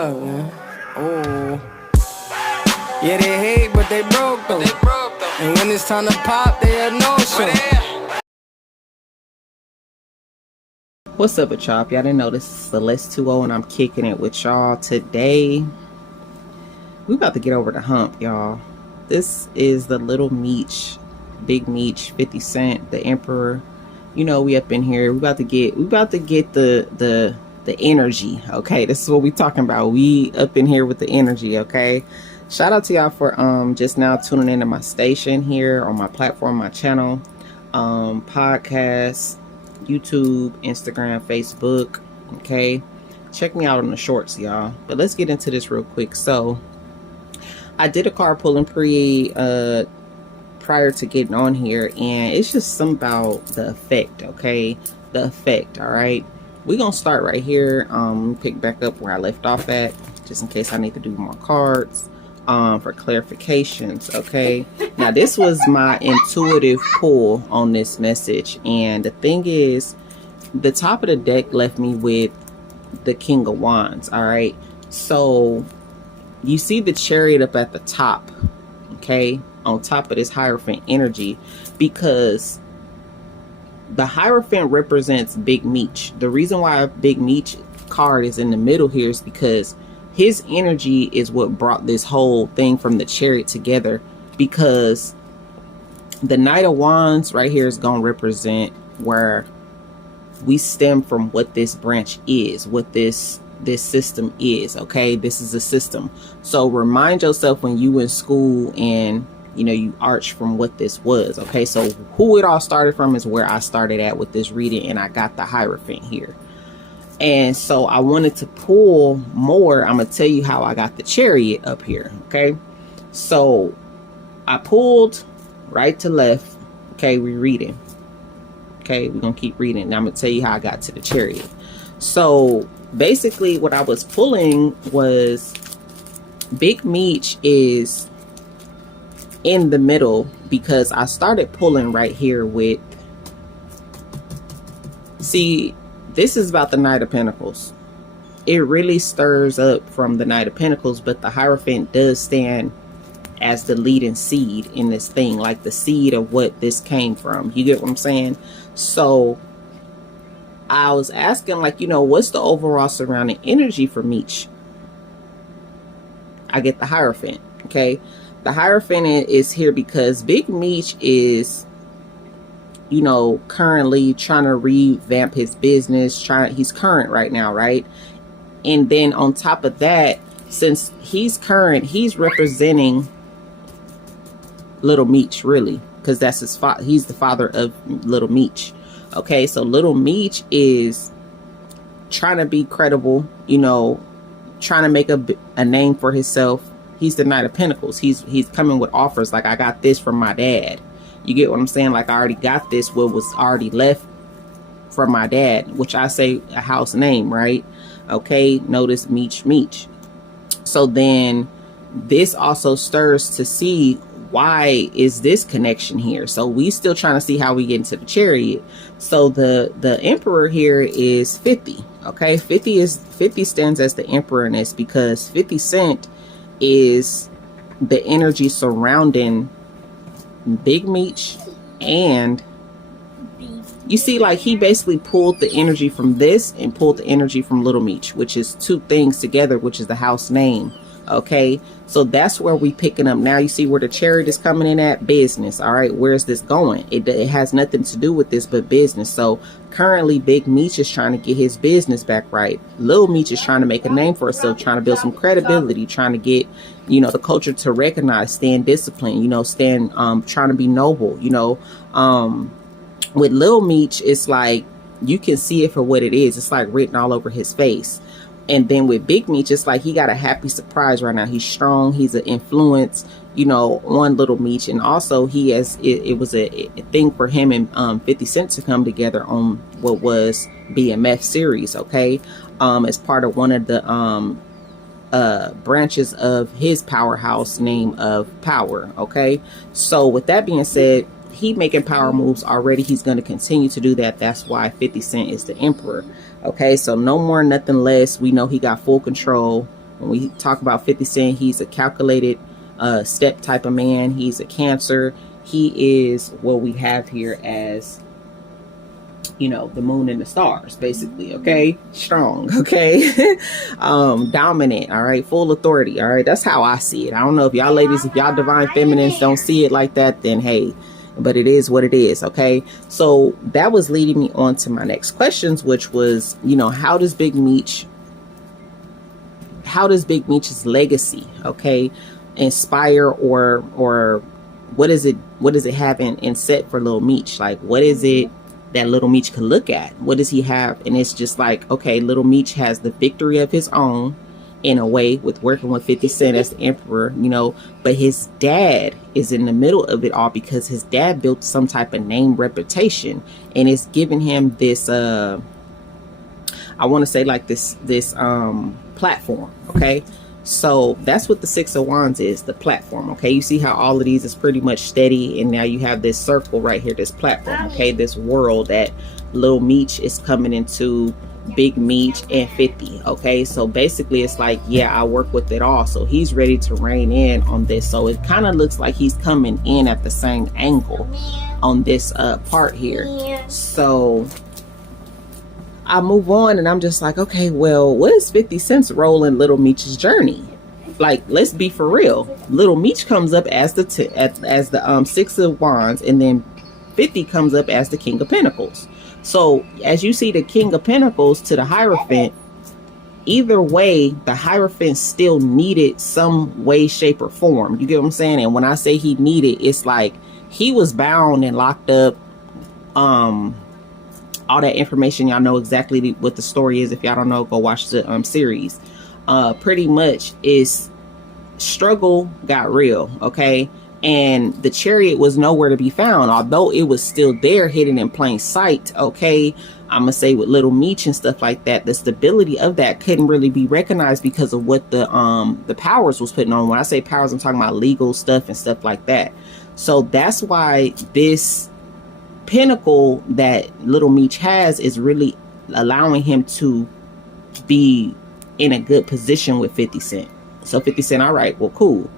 Oh, man. Oh. Yeah, they hate, but they broke though. And when it's time to pop, they have no show. What's up with y'all? If y'all didn't know, this is Celeste 2.0 and I'm kicking it with y'all today. We about to get over the hump, y'all. This is the Lil Meech, Big Meech, 50 Cent, the Emperor. You know, we up in here. We about to get the energy, okay? This is what we talking about. We up in here with the energy, okay? Shout out to y'all for just now tuning into my station here on my platform, my channel, podcast, YouTube, Instagram, Facebook, okay? Check me out on the shorts, y'all. But let's get into this real quick. So I did a carpooling prior to getting on here, and it's just something about the effect, okay? The effect, all right? We're gonna start right here. Pick back up where I left off at, just in case I need to do more cards for clarifications, okay? Now this was my intuitive pull on this message, and the thing is, the top of the deck left me with the King of Wands, all right? So you see the Chariot up at the top, okay, on top of this Hierophant energy, because the Hierophant represents Big Meech. The reason why Big Meech card is in the middle here is because his energy is what brought this whole thing from the Chariot together, because the Knight of Wands right here is going to represent where we stem from, what this branch is, what this system is, okay? This is a system. So remind yourself when you in school and you know you arch from what this was, okay? So who it all started from is where I started at with this reading, and I got the Hierophant here. And so I wanted to pull more. I'm gonna tell you how I got the Chariot up here, okay? So I pulled right to left, okay? We're reading, okay? We're gonna keep reading, and I'm gonna tell you how I got to the Chariot. So basically what I was pulling was Big Meech is in the middle, because I started pulling right here with, see, this is about the Knight of Pentacles. It really stirs up from the Knight of Pentacles, but the Hierophant does stand as the leading seed in this thing, like the seed of what this came from. You get what I'm saying? So I was asking, like, you know, what's the overall surrounding energy for Meech? I get the Hierophant, okay? The Hierophant is here because Big Meech is, you know, currently trying to revamp his business. He's current right now, right? And then on top of that, since he's current, he's representing Lil Meech, really, because that's his father. He's the father of Lil Meech. Okay, so Lil Meech is trying to be credible, you know, trying to make a name for himself. He's the Knight of Pentacles. He's coming with offers like, I got this from my dad. You get what I'm saying? Like, I already got this, what was already left from my dad, which I say a house name, right? Okay, notice Meech, Meech. So then this also stirs to see, why is this connection here? So we still trying to see how we get into the Chariot. So the Emperor here is 50. Okay, 50 stands as the Emperor in this, because 50 Cent is the energy surrounding Big Meech, and you see, like, he basically pulled the energy from this and pulled the energy from Lil Meech, which is two things together, which is the house name. Okay, so that's where we picking up now. You see where the Chariot is coming in at? Business. All right, where's this going? It has nothing to do with this but business. So currently Big Meech is trying to get his business back right. Lil Meech is trying to make a name for herself, trying to build some credibility, trying to get, you know, the culture to recognize, stand disciplined, you know, stand trying to be noble, you know. With Lil Meech, it's like you can see it for what it is. It's like written all over his face. And then with Big Meech, it's like he got a happy surprise right now. He's strong. He's an influence, you know, on Lil Meech. And also he has, it was a thing for him and 50 Cent to come together on what was BMF series, okay? As part of one of the branches of his powerhouse name of Power, okay? So with that being said, he making power moves already. He's going to continue to do that. That's why 50 Cent is the Emperor. Okay, so no more, nothing less. We know he got full control When we talk about 50 Cent, he's a calculated step type of man. He's a Cancer. He is what we have here as, you know, the moon and the stars, basically. Okay, strong. Okay, dominant. All right, full authority. All right, that's how I see it. I don't know if y'all ladies, if y'all divine feminines don't see it like that, then hey, but it is what it is. Okay, so that was leading me on to my next questions, which was, you know, how does Big Meech's legacy, okay, inspire or what is it having in set for Lil Meech? Like, what is it that Lil Meech can look at? What does he have? And it's just like, okay, Lil Meech has the victory of his own in a way with working with 50 Cent as the emperor, you know, but his dad is in the middle of it all because his dad built some type of name reputation, and it's giving him this I want to say like this platform. Okay, so that's what the Six of Wands is, the platform. Okay, you see how all of these is pretty much steady, and now you have this circle right here, this platform. Okay, this world that Lil Meech is coming into, Big Meech and 50. Okay, so basically it's like, yeah, I work with it all, so he's ready to rein in on this. So it kind of looks like he's coming in at the same angle on this part here. So I move on and I'm just like, okay, well, what is 50 Cent's role in Lil Meech's journey? Like, let's be for real. Lil Meech comes up as the Six of Wands, and then 50 comes up as the King of Pentacles. So as you see the King of Pentacles to the Hierophant, either way, the Hierophant still needed some way, shape, or form. You get what I'm saying? And when I say he needed, it's like he was bound and locked up. All that information, y'all know exactly what the story is. If y'all don't know, go watch the series. Pretty much is struggle got real. Okay, and the chariot was nowhere to be found, although it was still there, hidden in plain sight. Okay, I'm gonna say with Lil Meech and stuff like that, the stability of that couldn't really be recognized because of what the powers was putting on. When I say powers, I'm talking about legal stuff and stuff like that. So that's why this pinnacle that Lil Meech has is really allowing him to be in a good position with 50 Cent. So 50 Cent, all right, well, cool.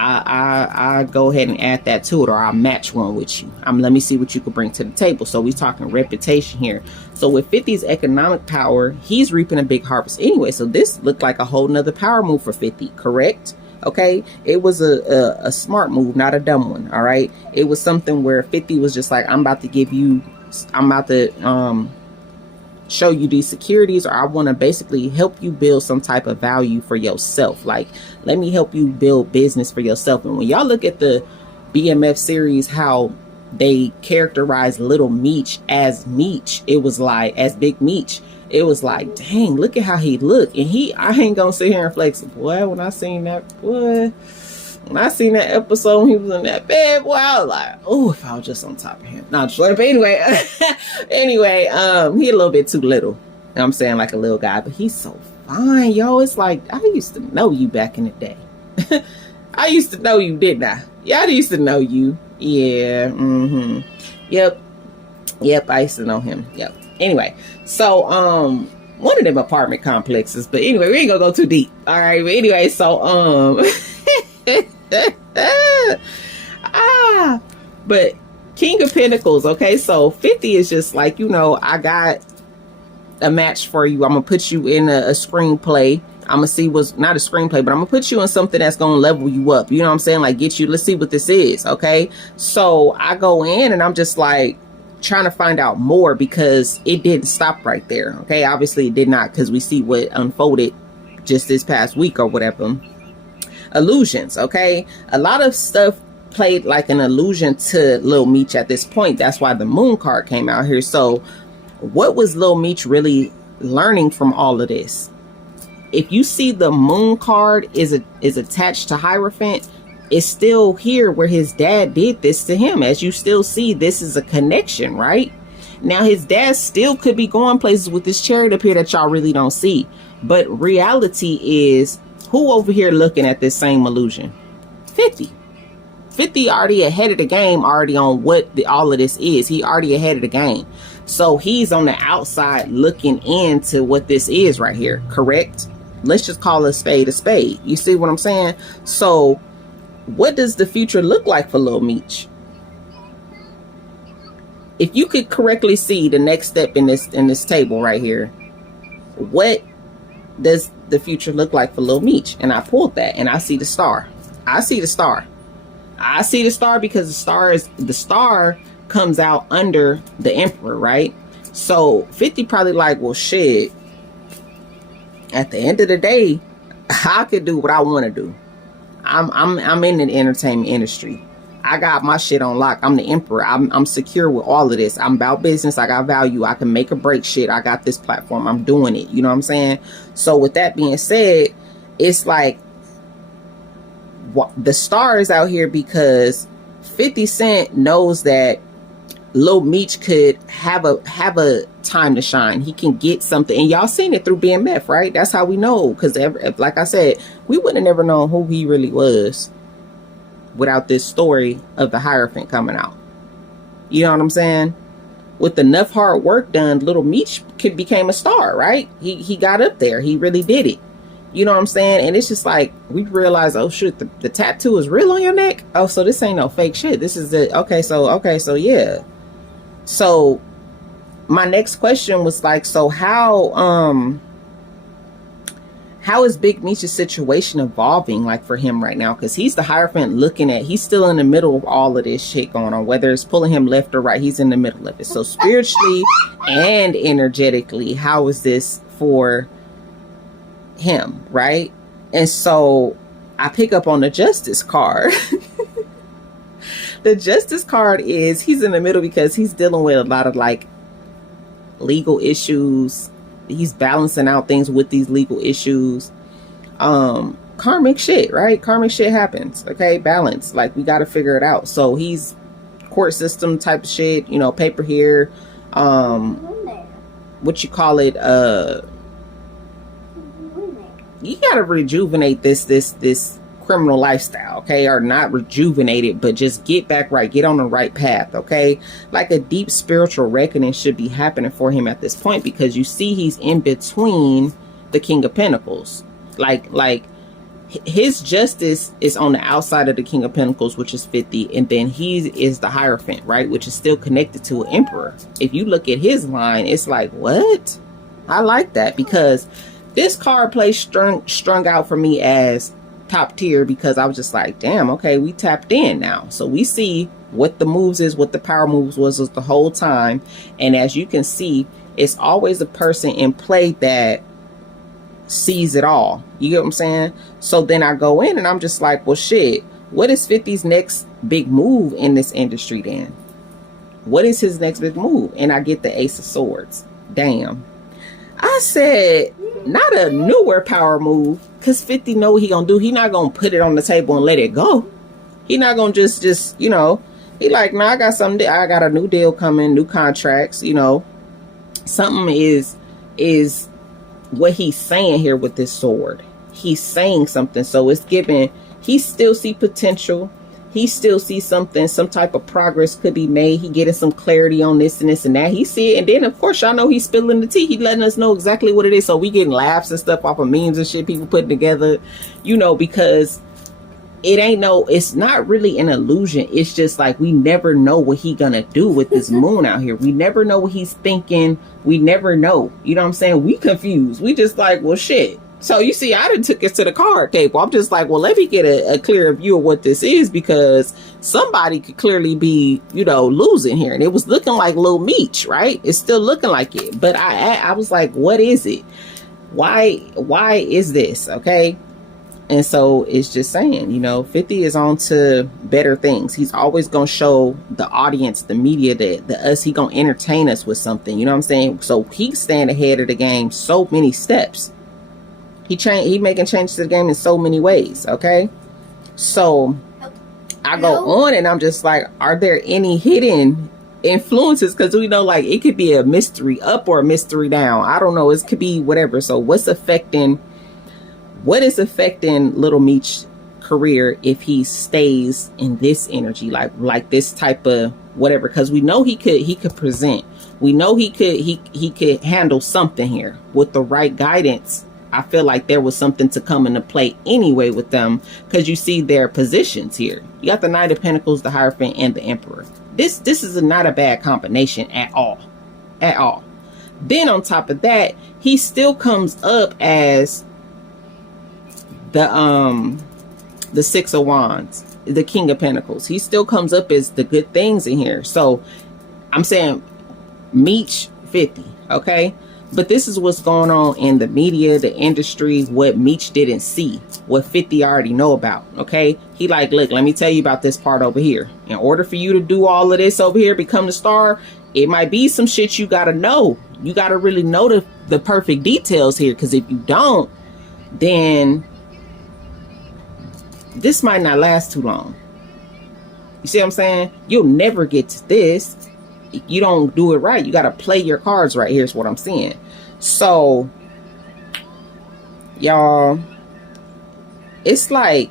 I go ahead and add that to it, or I'll match one with you. Let me see what you could bring to the table. So we're talking reputation here. So with 50's economic power, he's reaping a big harvest anyway. So this looked like a whole nother power move for 50, correct? Okay, it was a smart move, not a dumb one. All right, it was something where 50 was just like, I'm about to show you these securities, or I want to basically help you build some type of value for yourself. Like, let me help you build business for yourself. And when y'all look at the BMF series, how they characterize Lil Meech as Meech, it was like, as Big Meech, it was like, dang, look at how he looked. And I ain't gonna sit here and flex, boy, when I seen that episode when he was in that bed, boy, I was like, oh, if I was just on top of him. No, just but anyway, he a little bit too little. You know what I'm saying, like a little guy, but he's so fine, yo. It's like, I used to know you back in the day. I used to know you, didn't I? Yeah, I used to know you. Yeah, Yep, I used to know him. Yep. Anyway, so one of them apartment complexes, but anyway, we ain't gonna go too deep. All right, but anyway, so but King of Pentacles. Okay, so 50 is just like, you know, I got a match for you. I'm gonna put you in a screenplay. I'm gonna see what's not a screenplay, but I'm gonna put you in something that's gonna level you up. You know what I'm saying? Like, get you, let's see what this is. Okay, so I go in and I'm just like trying to find out more, because it didn't stop right there. Okay, obviously it did not, because we see what unfolded just this past week or whatever. Illusions. Okay, a lot of stuff played like an illusion to Lil Meech at this point. That's why the moon card came out here. So what was Lil Meech really learning from all of this? If you see the moon card is attached to Hierophant, it's still here where his dad did this to him. As you still see, this is a connection, right? Now his dad still could be going places with this chariot up here that y'all really don't see. But reality is, who over here looking at this same illusion? 50. 50 already ahead of the game, already on what all of this is. He already ahead of the game. So he's on the outside looking into what this is right here, correct? let's just call a spade a spade. You see what I'm saying? So what does the future look like for Lil Meech? If you could correctly see the next step in this table right here, what does the future look like for Lil Meech? And I pulled that and I see the star. I see the star. I see the star because the star comes out under the emperor, right? So 50 probably like, well, shit, at the end of the day, I could do what I want to do. I'm in the entertainment industry. I got my shit on lock. I'm the emperor. I'm secure with all of this. I'm about business. I got value. I can make or break shit. I got this platform. I'm doing it. You know what I'm saying? So with that being said, it's like the star is out here because 50 Cent knows that Lil Meech could have a time to shine. He can get something, and y'all seen it through BMF, right? That's how we know, because like I said, we would have never known who he really was without this story of the Hierophant coming out. You know what I'm saying? With enough hard work done, Lil Meech became a star, right? He got up there. He really did it. You know what I'm saying? And it's just like, we realize, oh shit, the tattoo is real on your neck. Oh, so this ain't no fake shit. This is the, okay, so yeah. So my next question was like, so how is Big Meech's situation evolving like for him right now? Because he's the Hierophant looking at, he's still in the middle of all of this shit going on, whether it's pulling him left or right, he's in the middle of it. So spiritually and energetically, how is this for him, right? And so I pick up on the Justice card. The Justice card is, he's in the middle because he's dealing with a lot of like legal issues. He's balancing out things with these legal issues. Karmic shit, right? Karmic shit happens. Okay, balance. Like, we got to figure it out. So he's court system type of shit, you know, paper here. What you call it? You got to rejuvenate this criminal lifestyle, okay? Or not rejuvenate it, but just get back right, get on the right path, okay? Like a deep spiritual reckoning should be happening for him at this point, because you see he's in between the King of Pentacles. Like his justice is on the outside of the King of Pentacles, which is 50, and then he is the Hierophant, right, which is still connected to an emperor. If you look at his line, it's like, what? I like that, because this card plays strung out for me as top tier, because I was just like, damn, okay, we tapped in now. So we see what the moves is, what the power moves was the whole time. And as you can see, it's always a person in play that sees it all. You get what I'm saying? So then I go in and I'm just like, well, shit, what is 50's next big move in this industry then? What is his next big move? And I get the Ace of Swords. Damn. I said, not a newer power move, because 50 know what he gonna do. He not gonna put it on the table and let it go. He not gonna just you know, he like, nah, I got something, I got a new deal coming, new contracts, you know. Something is what he's saying here with this sword. He's saying something, so it's giving, he still see potential. He still sees something, some type of progress could be made. He getting some clarity on this and this and that. He see it. And then, of course, y'all know he's spilling the tea. He letting us know exactly what it is. So we getting laughs and stuff off of memes and shit people putting together, you know, because it ain't no, it's not really an illusion. It's just like, we never know what he gonna do with this moon out here. We never know what he's thinking. We never know. You know what I'm saying? We confused. We just like, well, shit. So you see, I done took it to the card table. I'm just like, well, let me get a clearer view of what this is, because somebody could clearly be, you know, losing here. And it was looking like Lil Meech, right? It's still looking like it. But I was like, what is it? Why is this? Okay. And so it's just saying, you know, 50 is on to better things. He's always going to show the audience, the media, the us, he going to entertain us with something. You know what I'm saying? So he's staying ahead of the game so many steps. He making changes to the game in so many ways, okay? So I go on and I'm just like, are there any hidden influences? Because we know, like, it could be a mystery up or a mystery down. I don't know. It could be whatever. So what is affecting Lil Meech's career if he stays in this energy, like this type of whatever? Because we know he could present. We know he could handle something here with the right guidance. I feel like there was something to come into play anyway with them, because you see their positions here. You got the Knight of Pentacles, the Hierophant, and the Emperor. This is not a bad combination at all. At all. Then on top of that, he still comes up as the Six of Wands, the King of Pentacles. He still comes up as the good things in here. So I'm saying Meech 50, okay? But this is what's going on in the media, the industry, what Meech didn't see, what 50 already know about, okay? He like, look, let me tell you about this part over here. In order for you to do all of this over here, become the star, it might be some shit you gotta know. You gotta really know the perfect details here, because if you don't, then this might not last too long. You see what I'm saying? You'll never get to this. You don't do it right. You got to play your cards right. Here's what I'm saying. So y'all, it's like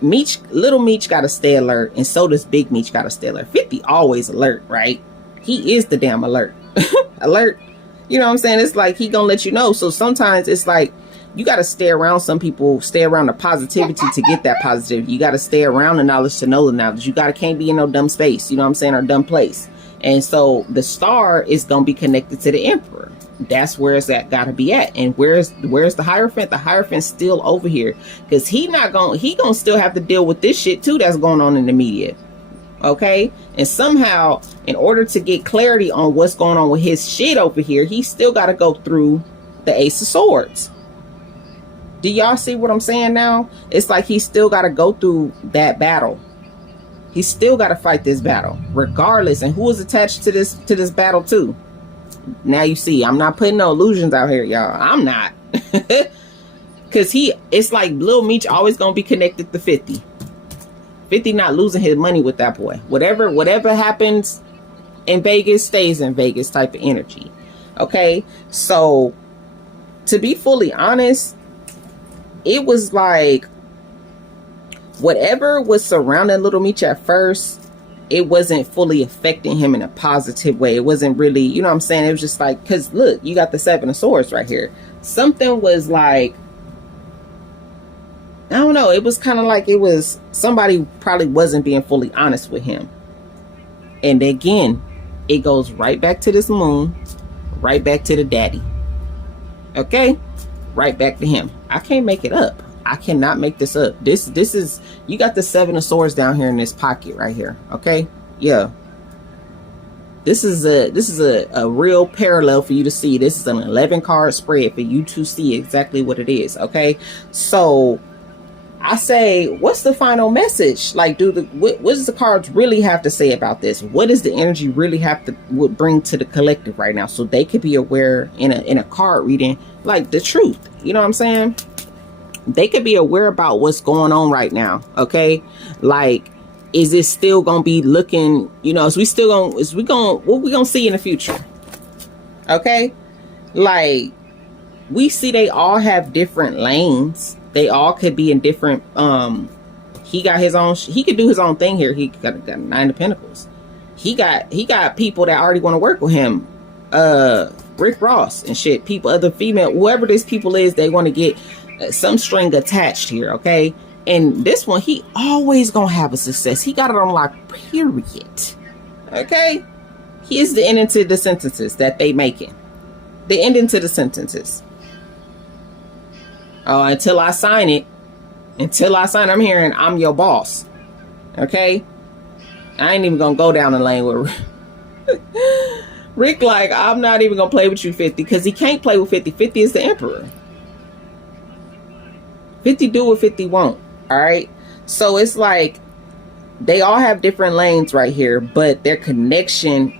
Meech, little Meech got to stay alert, and so does Big Meech got to stay alert. 50 always alert, right? He is the damn alert. Alert. You know what I'm saying? It's like he gonna let you know. So sometimes it's like you got to stay around some people, stay around the positivity to get that positivity. You got to stay around the knowledge to know the knowledge. You can't be in no dumb space, you know what I'm saying, or dumb place. And so the star is going to be connected to the Emperor. That's where it's gotta be at. And where's the Hierophant? The Hierophant's still over here, because he gonna still have to deal with this shit too that's going on in the media. Okay, and somehow, in order to get clarity on what's going on with his shit over here, he still got to go through the Ace of Swords. Do y'all see what I'm saying now? It's like he still got to go through that battle. He still got to fight this battle, regardless. And who is attached to this battle too? Now you see, I'm not putting no illusions out here, y'all. I'm not. Because it's like Lil Meech always going to be connected to 50. 50 not losing his money with that boy. Whatever happens in Vegas stays in Vegas type of energy. Okay, so to be fully honest, it was like whatever was surrounding Little Meech at first, it wasn't fully affecting him in a positive way. It wasn't really, you know what I'm saying? It was just like, because look, you got the Seven of Swords right here. Something was like, I don't know. It was kind of like it was somebody probably wasn't being fully honest with him. And again, it goes right back to this moon, right back to the daddy. Okay, right back to him. I can't make it up. I cannot make this up. This is, you got the Seven of Swords down here in this pocket right here. Okay, yeah. This is a real parallel for you to see. This is an 11 card spread for you to see exactly what it is. Okay, so I say, what's the final message? Like, what does the cards really have to say about this? What does the energy really have to bring to the collective right now, so they could be aware in a card reading, like the truth? You know what I'm saying? They could be aware about what's going on right now. Okay, like, is it still gonna be looking? You know, what we gonna see in the future? Okay, like, we see they all have different lanes. They all could be in different, he got his own, he could do his own thing here. He got Nine of Pentacles. He got people that already want to work with him. Rick Ross and shit, people, other female, whoever this people is, they want to get some string attached here. Okay. And this one, he always gonna have a success. He got it on lock, period. Okay. Here's the ending to the sentences that they making. The ending to the sentences. Until I sign it, I'm hearing I'm your boss. Okay, I ain't even gonna go down the lane with Rick. Like, I'm not even gonna play with you, 50, because he can't play with 50. 50 is the Emperor. 50 do what 50 won't. All right, so it's like they all have different lanes right here, but their connection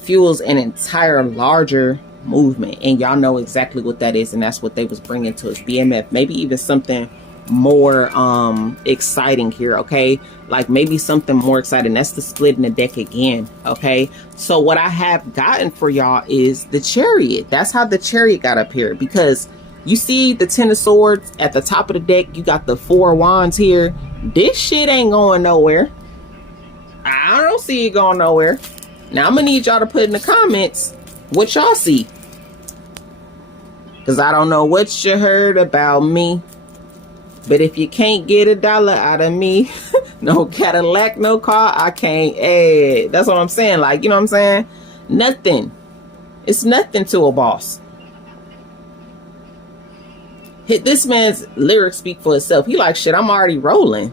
fuels an entire larger movement, and y'all know exactly what that is, and that's what they was bringing to us. BMF, maybe even something more exciting here. Okay, like maybe something more exciting. That's the split in the deck again. Okay, so what I have gotten for y'all is the Chariot. That's how the Chariot got up here, because you see the Ten of Swords at the top of the deck. You got the Four of Wands here. This shit ain't going nowhere. I don't see it going nowhere. Now I'm gonna need y'all to put in the comments what y'all see. Cause I don't know what you heard about me, but if you can't get $1 out of me, no Cadillac, no car, I can't. Hey, that's what I'm saying. Like, you know what I'm saying? Nothing. It's nothing to a boss. This man's lyrics speak for itself. He like, shit, I'm already rolling.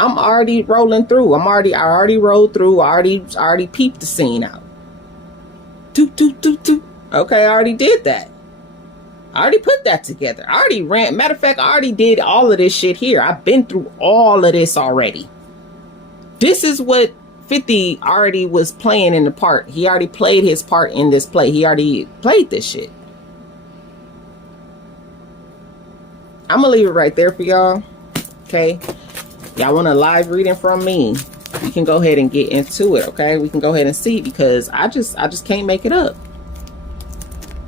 I'm already rolling through. I already rolled through. I already peeped the scene out. Toot, toot, toot, toot. Okay, I already did that. I already put that together. I already ran. Matter of fact, I already did all of this shit here. I've been through all of this already. This is what 50 already was playing in the part. He already played his part in this play. He already played this shit. I'm gonna leave it right there for y'all. Okay. Y'all want a live reading from me? You can go ahead and get into it. Okay. We can go ahead and see, because I just can't make it up.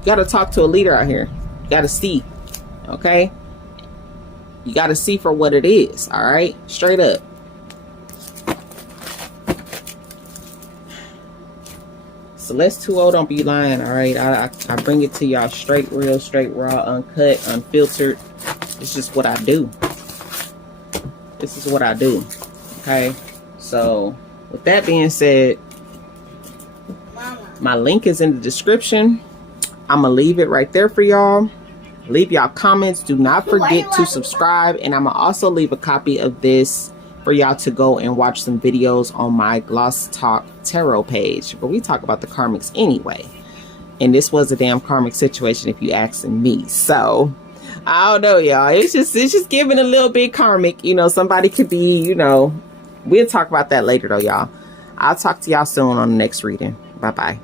You gotta talk to a leader out here. You gotta see. Okay. You gotta see for what it is. All right. Straight up. Celeste 2.0, don't be lying. All right. I bring it to y'all straight, real, straight, raw, uncut, unfiltered. It's just what I do. This is what I do. Okay. So with that being said, my link is in the description. I'm gonna leave it right there for y'all. Leave y'all comments. Do not forget to subscribe, and I'm gonna also leave a copy of this for y'all to go and watch some videos on my Gloss Talk Tarot page, where we talk about the karmics anyway. And this was a damn karmic situation, if you asking me. So I don't know, y'all. It's just giving a little bit karmic. You know, somebody could be, you know, we'll talk about that later though, y'all. I'll talk to y'all soon on the next reading. Bye-bye.